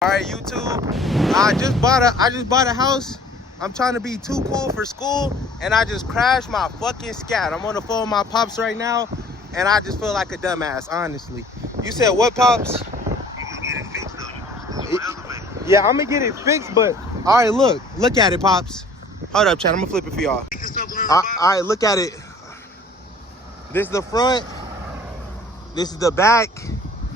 All right, YouTube. I just bought a house. I'm trying to be too cool for school, and I just crashed my fucking Scat. I'm on the phone with my pops right now, and I just feel like a dumbass, honestly. You said what, pops? You can get it fixed though. You can Yeah, I'm gonna get it fixed, but all right, look at it, pops. Hold up, chat. I'm gonna flip it for y'all. All right, look at it. This is the front. This is the back.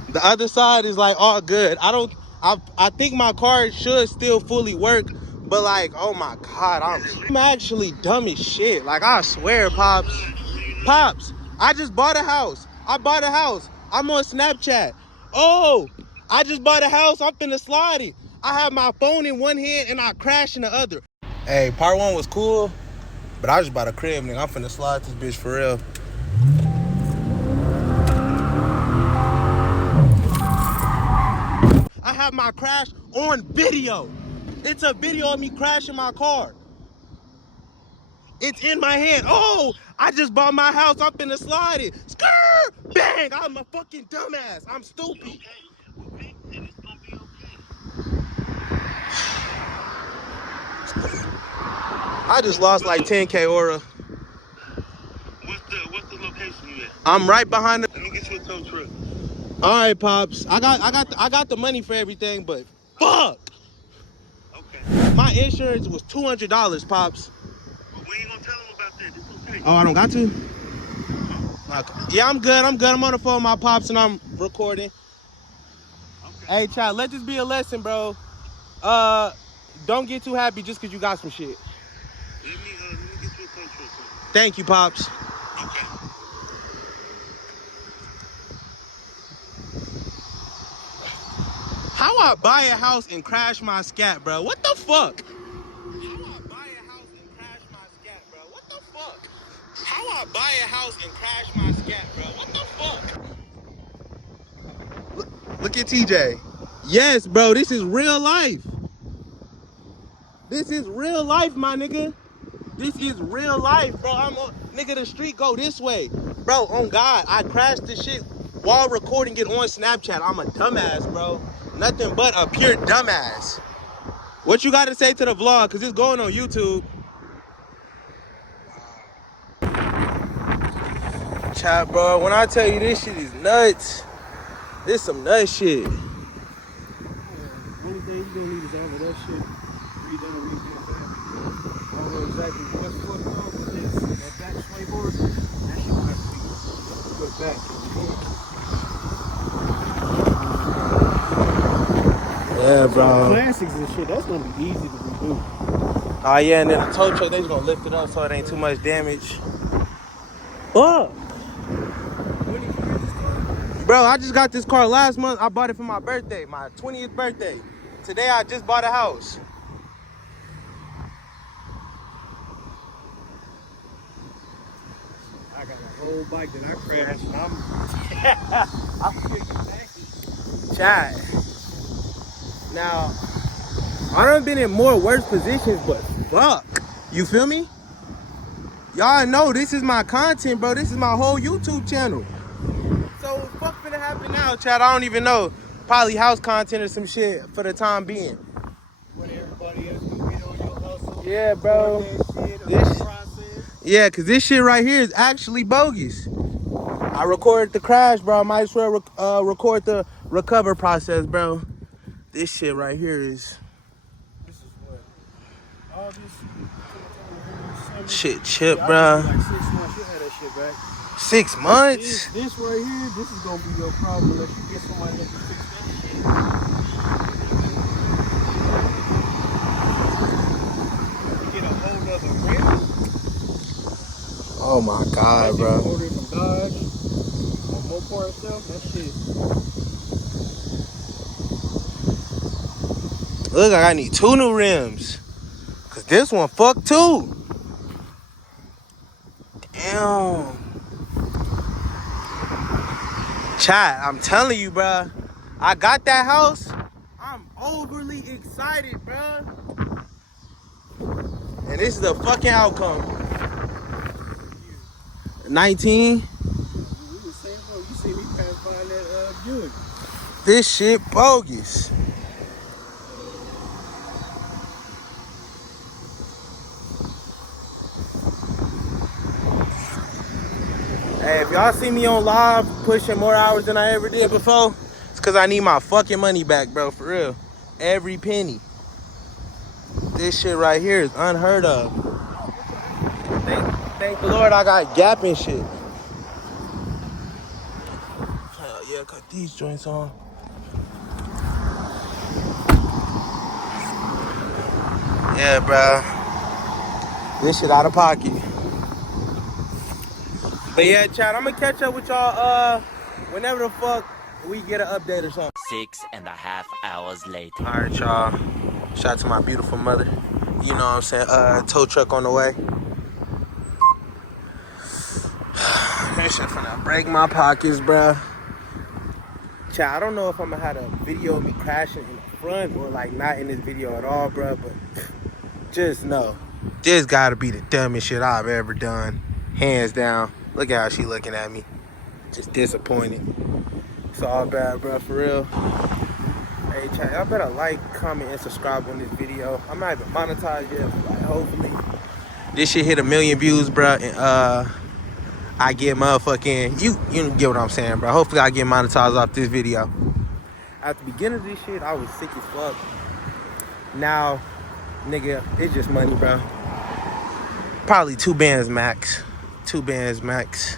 The other side is like all good. I think my car should still fully work, but like, oh my God, I'm actually dumb as shit. Like, I swear, Pops. Pops, I just bought a house. I bought a house. I'm on Snapchat. Oh, I just bought a house. I'm finna slide it. I have my phone in one hand and I crash in the other. Hey, part one was cool, but I just bought a crib, nigga. I'm finna slide this bitch for real. I have my crash on video. It's a video of me crashing my car. It's in my hand. Oh, I just bought my house. I'm finna slide it. Skrrr! Bang! I'm a fucking dumbass. I'm stupid. Okay, and it's gonna be okay. I just lost like 10K aura. What's the location you at? I'm right behind the. Let me get you a tow truck. All right, pops. I got the money for everything, but fuck. Okay. My insurance was $200, pops. But we ain't gonna tell them about that. It's okay. Oh, I don't got to? Okay. Yeah, I'm good. I'm on the phone with my pops and I'm recording. Okay. Hey, child, let this be a lesson, bro. Don't get too happy just because you got some shit. Let me get you a tow truck. Thank you, pops. Okay. How I buy a house and crash my Scat, bro? What the fuck? How I buy a house and crash my Scat, bro? What the fuck? How I buy a house and crash my Scat, bro? What the fuck? Look at TJ. Yes, bro, this is real life. This is real life, my nigga. This is real life, bro. Nigga, the street go this way. Bro, on God, I crashed this shit while recording it on Snapchat. I'm a dumbass, bro. Nothing but a pure dumbass. What you got to say to the vlog? Because it's going on YouTube. Chat, bro, when I tell you this shit is nuts, this some nut shit. Only thing you gonna need is all of that shit. I don't know exactly what's going on with this. That back sway board, that shit will have to be put back. Yeah, bro. Classics and shit, that's gonna be easy to redo. Oh, yeah, and then the tow truck, they just gonna lift it up so it ain't too much damage. Fuck. When did you get this car? Bro, I just got this car last month. I bought it for my birthday, my 20th birthday. Today, I just bought a house. I got a whole bike that I crashed and I'm kicking back. Chat. Now, I done been in more worse positions, but fuck. You feel me? Y'all know this is my content, bro. This is my whole YouTube channel. So what's finna happen now, chat? I don't even know. Probably house content or some shit for the time being. When everybody else can get on your hustle. Yeah, bro. Yeah, cause this shit right here is actually bogus. I recorded the crash, bro. I might as well record the recover process, bro. This shit right here is. This is what? August. Shit chip, bro. Like 6 months, you had that shit back. 6 months? This right here, this is gonna be your problem unless you get somebody that can fix that shit. You get a hold of the rim. Oh my God, bro. Order from Dodge or Mopar itself, that shit. Look, I need 2 new rims. Cause this one fucked too. Damn. Chat, I'm telling you, bro. I got that house. I'm overly excited, bro. And this is the fucking outcome. 19. We the same boat. You see me pass by that Buick. This shit bogus. Hey, if y'all see me on live pushing more hours than I ever did before, it's because I need my fucking money back, bro, for real. Every penny. This shit right here is unheard of. Thank the Lord I got Gap and shit. Hell yeah, got these joints on. Yeah, bro. This shit out of pocket. But yeah, Chad, I'm gonna catch up with y'all whenever the fuck we get an update or something. 6.5 hours later. All right, y'all. Shout out to my beautiful mother. You know what I'm saying? Tow truck on the way. This shit finna break my pockets, bruh. Chad, I don't know if I'm gonna have a video of me crashing in the front or like not in this video at all, bruh, but just know this gotta be the dumbest shit I've ever done. Hands down. Look at how she looking at me. Just disappointed. It's all bad, bruh, for real. Hey, Chad, y'all better like, comment, and subscribe on this video. I'm not even monetized yet, but like, hopefully this shit hit 1 million views, bruh, and I get motherfucking, you get what I'm saying, bro. Hopefully I get monetized off this video. At the beginning of this shit, I was sick as fuck. Now, nigga, it's just money, bro. Probably 2 bands max. 2 bands max.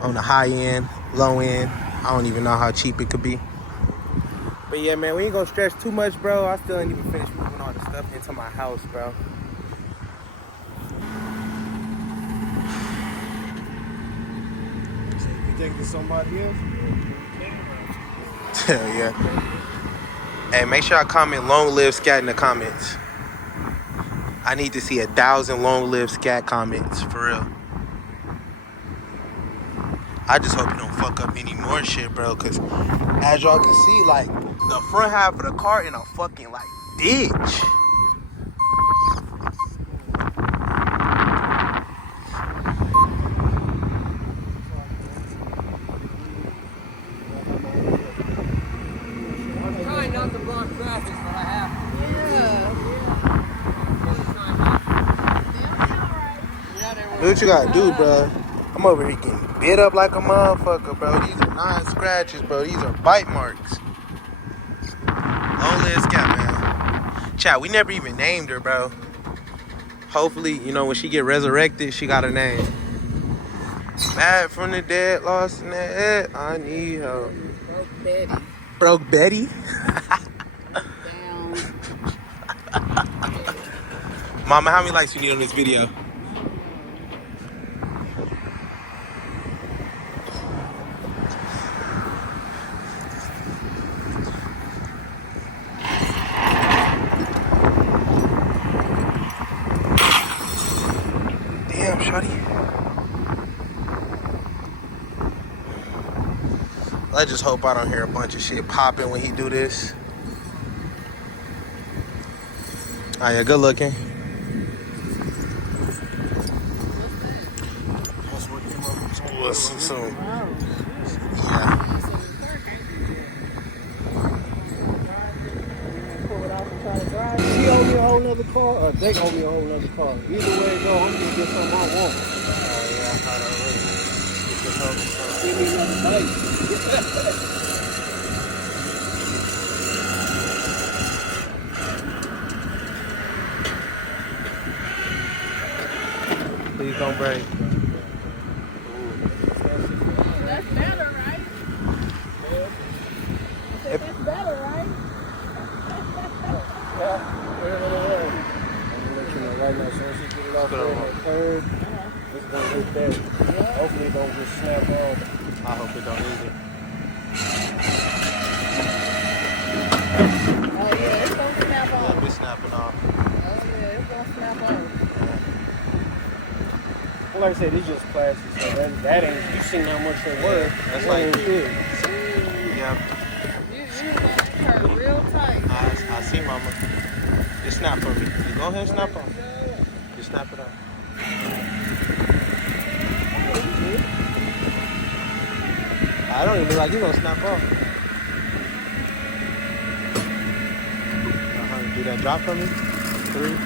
On the high end, low end. I don't even know how cheap it could be. But yeah, man, we ain't gonna stress too much, bro. I still ain't even finished moving all the stuff into my house, bro. Think to somebody else? Hell yeah. Hey, make sure I comment long live scat in the comments. I need to see 1,000 long live scat comments, for real. I just hope you don't fuck up any more shit, bro, because as y'all can see, like, the front half of the car in a fucking, like, ditch. Trying not to block traffic, but I have to. Do what you gotta do, bro. I'm over here getting bit up like a motherfucker, bro. These are not scratches, bro. These are bite marks. Long live Scat, man. Chat, we never even named her, bro. Hopefully, you know, when she get resurrected, she got a name. Mad from the dead, lost in the head. I need help. Broke Betty. Broke Betty? Down. Mama, how many likes you need on this video? Damn, shorty. I just hope I don't hear a bunch of shit popping when he do this. Oh yeah, good looking. What's soon? Yeah. She owe me a whole nother car, or they owe me a whole nother car. Either way it go, I'm gonna get something I want. Oh yeah, I thought Give me another bite. Please don't break. That's better, right? That's better, right? I'm looking at right now, so once you get it off there in that curve, it's gonna hit that. Hopefully it don't just snap off. I hope it don't either. Oh yeah, it's gonna snap off. It's snapping off. Oh yeah, it's gonna snap off. Well, like I said, it's just plastic, so that ain't, you seen how much they were. That's That like, ain't big. yeah. You want her real tight. I see, mama. Just snap for me. Just go ahead and snap off. Just snap it off. I don't even look like you're gonna snap off. Do that drop for me. 3.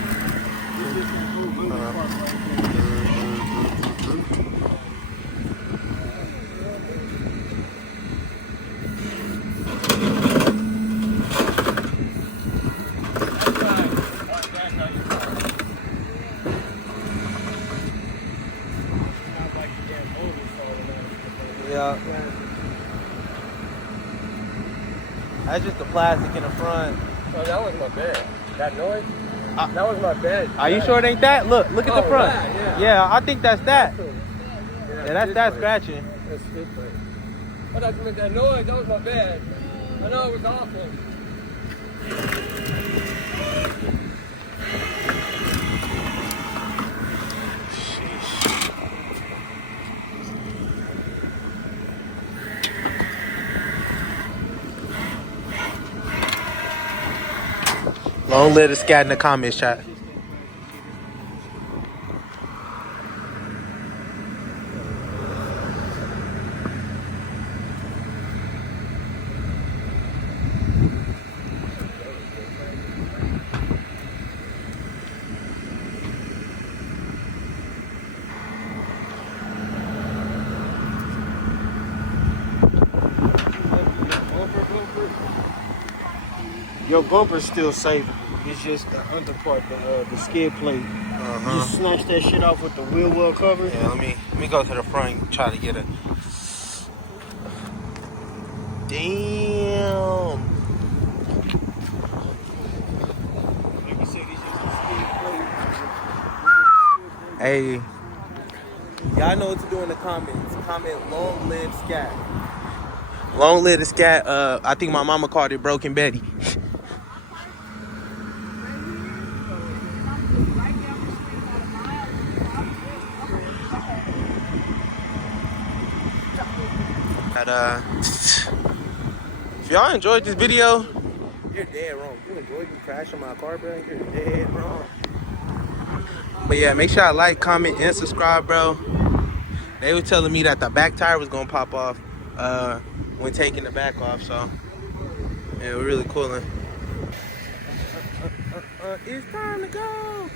Yeah. That's just the plastic in the front. Oh, that was my bed. That noise? Uh, that was my bed. Are you sure it ain't that? Look at the front. That, Yeah, I think that's that. Yeah, Yeah, that's scratching. That's good for it. Oh, that's that noise. That was my bed. I know it was awful. Long live the scat in the comments, chat. Your bumper's still safe. It's just the under part, the skid plate. You snatch that shit off with the wheel well cover. Yeah, let me go to the front and try to get a. Damn. Like you said, it's just the skid plate. Hey, y'all know what to do in the comments. Comment long live scat. Long live the scat. I think my mama called it Broken Betty. If y'all enjoyed this video, you're dead wrong. You enjoyed me crashing my car, bro? You're dead wrong. But yeah, make sure I like, comment, and subscribe, bro. They were telling me that the back tire was gonna pop off when taking the back off, so yeah, it was really cool. It's time to go.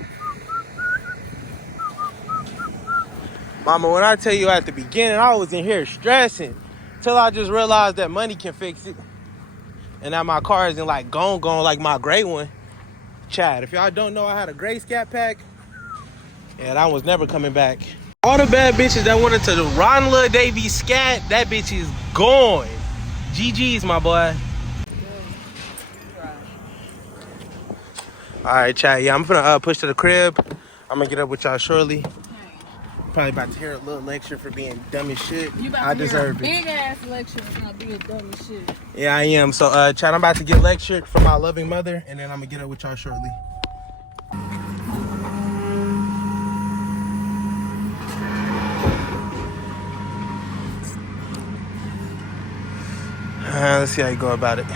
Mama, when I tell you at the beginning, I was in here stressing till I just realized that money can fix it. And now my car isn't like gone like my gray one. Chad, if y'all don't know, I had a gray Scatpack. Yeah, that was never coming back. All the bad bitches that wanted to run Lil Davy Scat, that bitch is gone. GG's, my boy. All right, Chad. Yeah, I'm gonna push to the crib. I'm gonna get up with y'all shortly. Probably about to hear a little lecture for being dumb as shit. You about I to hear deserve a it. big ass lecture for not being dumb as shit. Yeah, I am. So, Chad, I'm about to get lectured from my loving mother, and then I'm gonna get up with y'all shortly. Let's see how you go about it.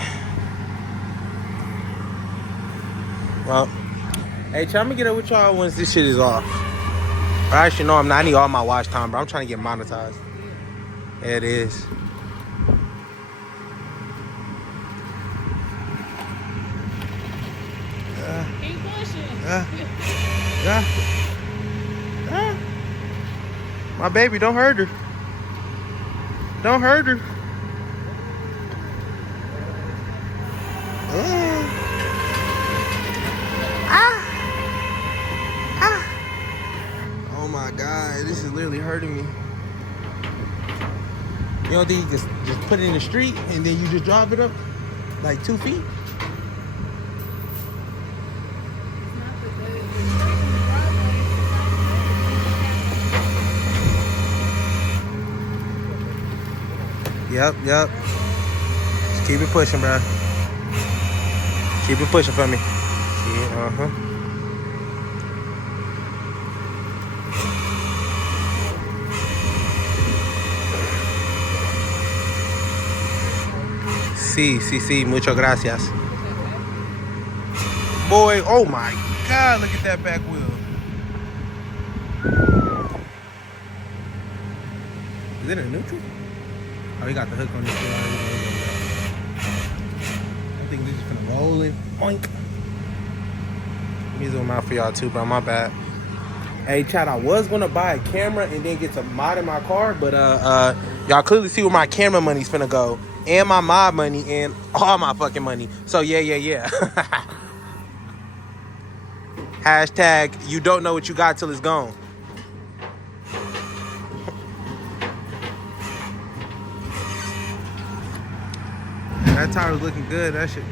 Well, hey, Chad, I'm gonna get up with y'all once this shit is off. Or actually, no, I'm not. I need all my watch time, bro. I'm trying to get monetized. Yeah, it is. Keep pushing. My baby, don't hurt her. Don't hurt her. Oh my God, this is literally hurting me. You don't think you just put it in the street and then you just drop it up like 2 feet? Yep. Just keep it pushing, bro. Keep it pushing for me. See, Sí, muchas gracias. Boy, oh my God, look at that back wheel. Is it a neutral? Oh, he got the hook on this thing. I think this is gonna roll it. Oink. Let me zoom out for y'all too, bro. My bad. Hey, Chad, I was gonna buy a camera and then get some mod in my car, but y'all clearly see where my camera money's finna go, and my mod money, and all my fucking money. So yeah. Hashtag you don't know what you got till it's gone. That tire was looking good. That shit.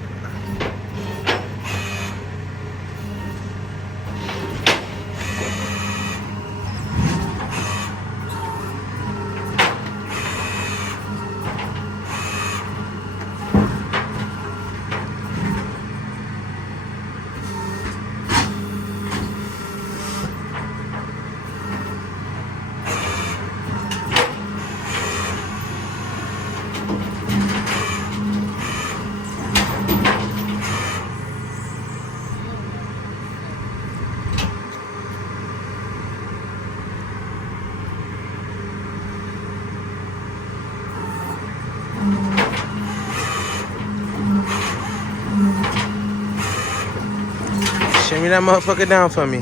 Shimmy that motherfucker down for me. I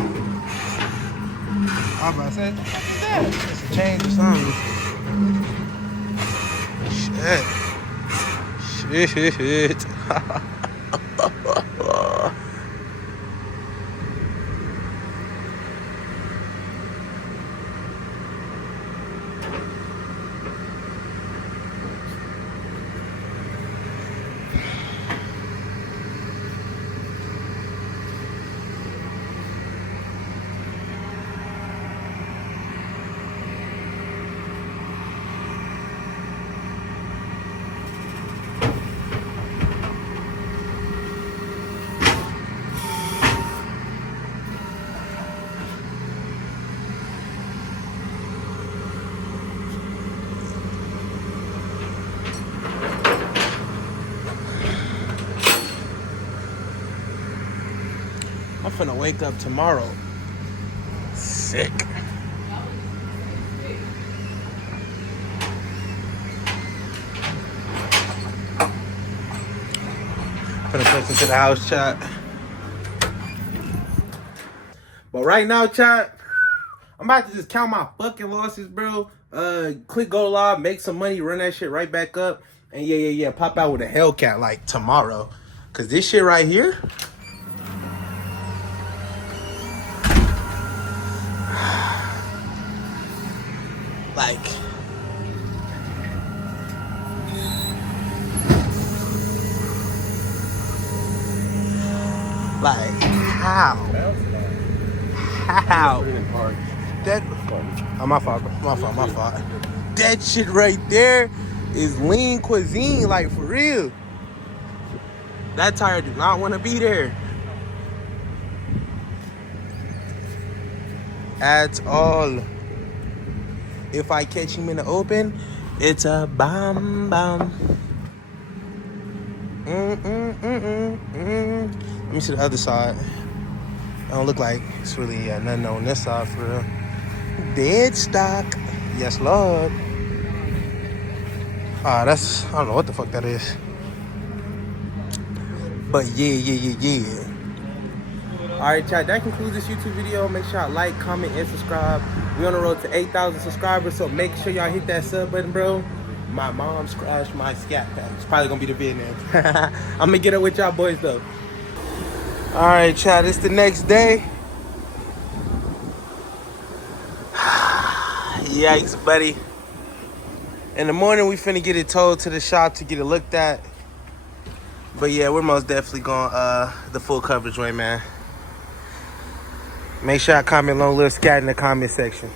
was about to say, it's a change or something. Shit. I'm finna wake up tomorrow sick. Finna listen to the house chat. But right now, chat, I'm about to just count my fucking losses, bro. Click go live, make some money, run that shit right back up. And yeah, pop out with a Hellcat like tomorrow. Cause this shit right here, like, how? That, oh, my fault. That shit right there is lean cuisine, like, for real. That tire do not want to be there at all. If I catch him in the open, it's a bomb. Let me see the other side. It don't look like it's really nothing on this side for real. Dead stock. Yes, Lord. That's, I don't know what the fuck that is. But yeah. Alright, chat, that concludes this YouTube video. Make sure y'all like, comment, and subscribe. We're on the road to 8,000 subscribers, so make sure y'all hit that sub button, bro. My mom scratched my Scatpack. It's probably gonna be the vid name. I'm gonna get it with y'all boys though. Alright, chat, it's the next day. Yikes, buddy. In the morning, we finna get it towed to the shop to get it looked at. But yeah, we're most definitely going the full coverage way, man. Make sure I comment long little scat in the comment section.